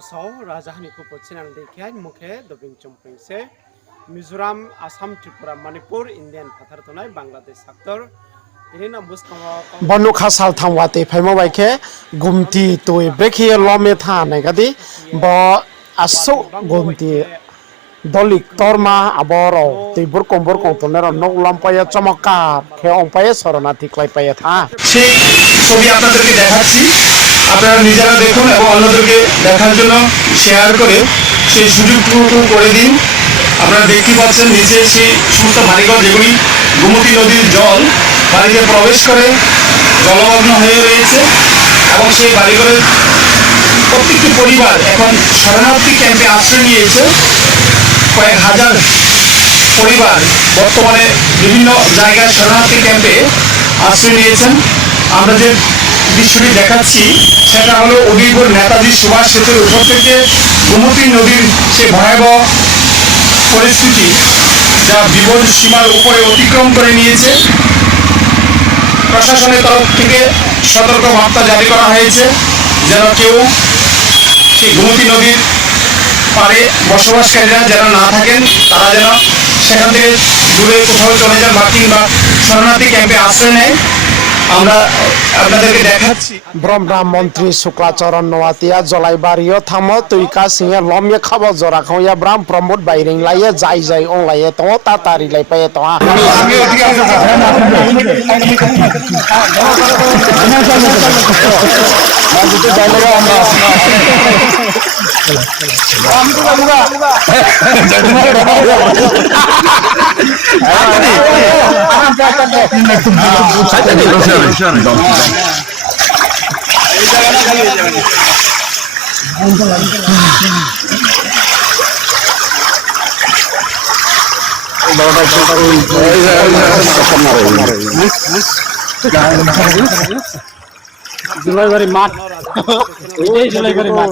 Tosau Rajahani Kupochin and the Kyan Muke, the Bing Chumpingse, Mizoram, Assam, Tripura, Manipur, Indian Pathartonai, Bangladesh actor, Irina Muskama, Bonu khasal thamwate phaimo baike gumti toi brekhi lome tha negadi bo aso gumti dolik torma aboro tibur kombor kontonero nok lampaya chamakkar khe ompaya sorona thiklai paya tha সেই ছবি আপনাদেরকে দেখাচ্ছি আপনারা নিজেরা দেখুন এবং অন্যদেরকে দেখার জন্য শেয়ার করে সেই সুযোগটুকু করে দিন আপনারা দেখতে পাচ্ছেন নিচে সেই সমস্ত বাড়িঘর যেগুলি গোমতী নদীর জল বাড়িতে প্রবেশ করে জলমগ্ন হয়ে রয়েছে এবং সেই বাড়িঘরের প্রত্যেকটি পরিবার এখন শরণার্থী ক্যাম্পে আশ্রয় নিয়েছে কয়েক হাজার পরিবার বর্তমানে বিভিন্ন জায়গায় শরণার্থী ক্যাম্পে আশ্রয় নিয়েছেন আমরা যে দৃশ্যটি দেখাচ্ছি সেটা হলো উদয়পুর নেতাজি সুভাষ সেতুর উপর থেকে গোমতী নদীর সে ভয়াবহ পরিস্থিতি যা বিপদ সীমার উপরে অতিক্রম করে নিয়েছে প্রশাসনের তরফ থেকে সতর্ক বার্তা জারি করা হয়েছে যেন কেউ সেই গোমতী নদীর পারে বসবাসকারীরা যেন না থাকেন তারা যেন সেখান থেকে দূরে কোথাও চলে যান বা কিংবা শরণার্থী ক্যাম্পে আশ্রয় নেয় আমরা আপনাদেরকে দেখাচ্ছি ব্রহ্মা মন্ত্রী শুক্লাচরণ নোয়াতিয়া জলাইবাড়িও থামো তুইকা সিংহে লমে খাবো জরা খাওয়া ব্রাহ্ম প্রমোদ বাইরিং লাইয়ে যাই যাই অংলাইয়ে তো তাতারি লাই পায়ে তো আমি ওদিকে July very mad. July very mad.